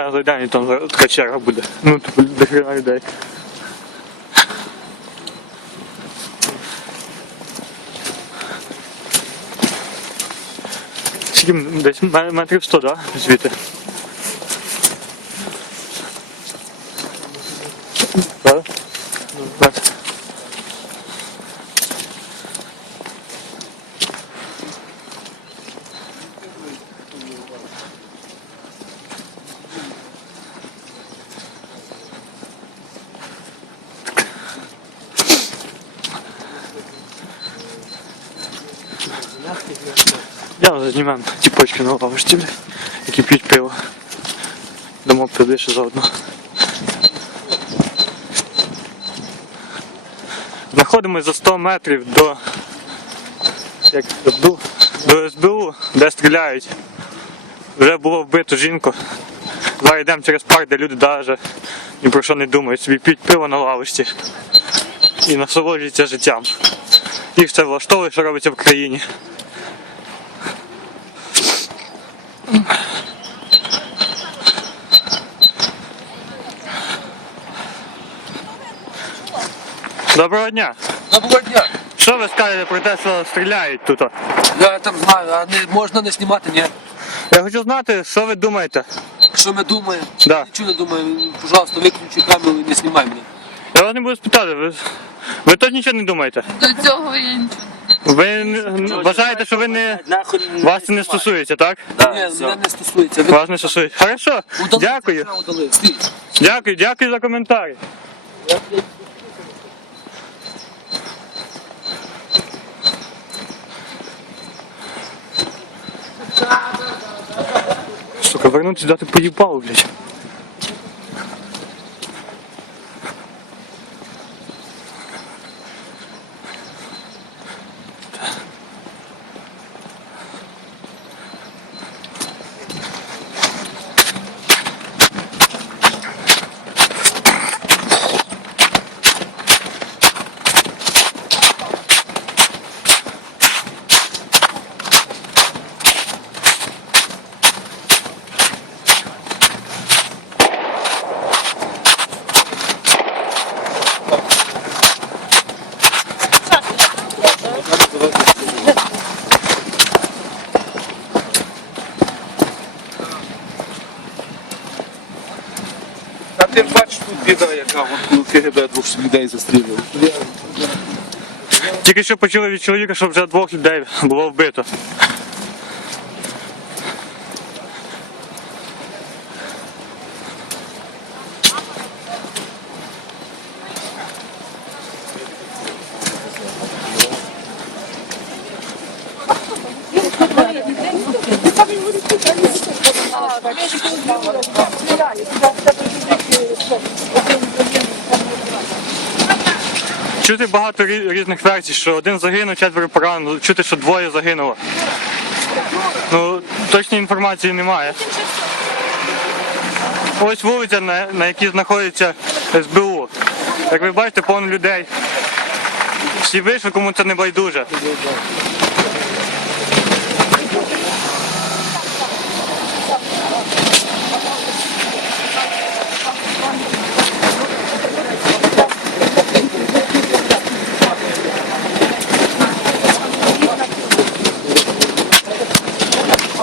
Зараз зайдемо там така черга буде. Ну, типу, дохрена людей. Скільки десь метрів 100, да? Звідти. Так. Я знімемо ті почки на лавочці, які п'ють пиво. Дамо пивіше заодно. Знаходимось за 100 метрів до, як, СБУ, до СБУ, де стріляють. Вже було вбито жінку. Зараз йдемо через парк, де люди навіть ні про що не думають. Собі п'ють пиво на лавочці і насолоджуються життям. Їх це влаштовує, що робиться в країні. Доброго дня! Доброго дня. Що ви скажете про те, що стріляють тут? Я там знаю, а не можна не знімати, ні. Я хочу знати, що ви думаєте. Що ми думаємо? Да. Я нічого не думаю. Пожалуйста, виключи камеру і не знімай мене. Я вас не буду спитати, ви, ви точно нічого не думаєте? До цього я нічого. Ви н- вважаєте, що ви не вас це не стосується, так? ні, мене не стосується. Ви Вас не стосується. Хорошо, удали, дякую. удали. Стій. Дякую, дякую за коментарі. Сука, вернутися дати поїбало, блядь. А ти бачиш тут біда, яка коли КГБ двох людей застрілили. Тільки що почули від чоловіка, що вже двох людей було вбито. Чути багато різних версій, що один загинув, четверо поранено, чути, що двоє загинуло. Ну, точної інформації немає. Ось вулиця, на, на якій знаходиться СБУ. Як ви бачите, повно людей. Всі вийшли, кому це не байдуже.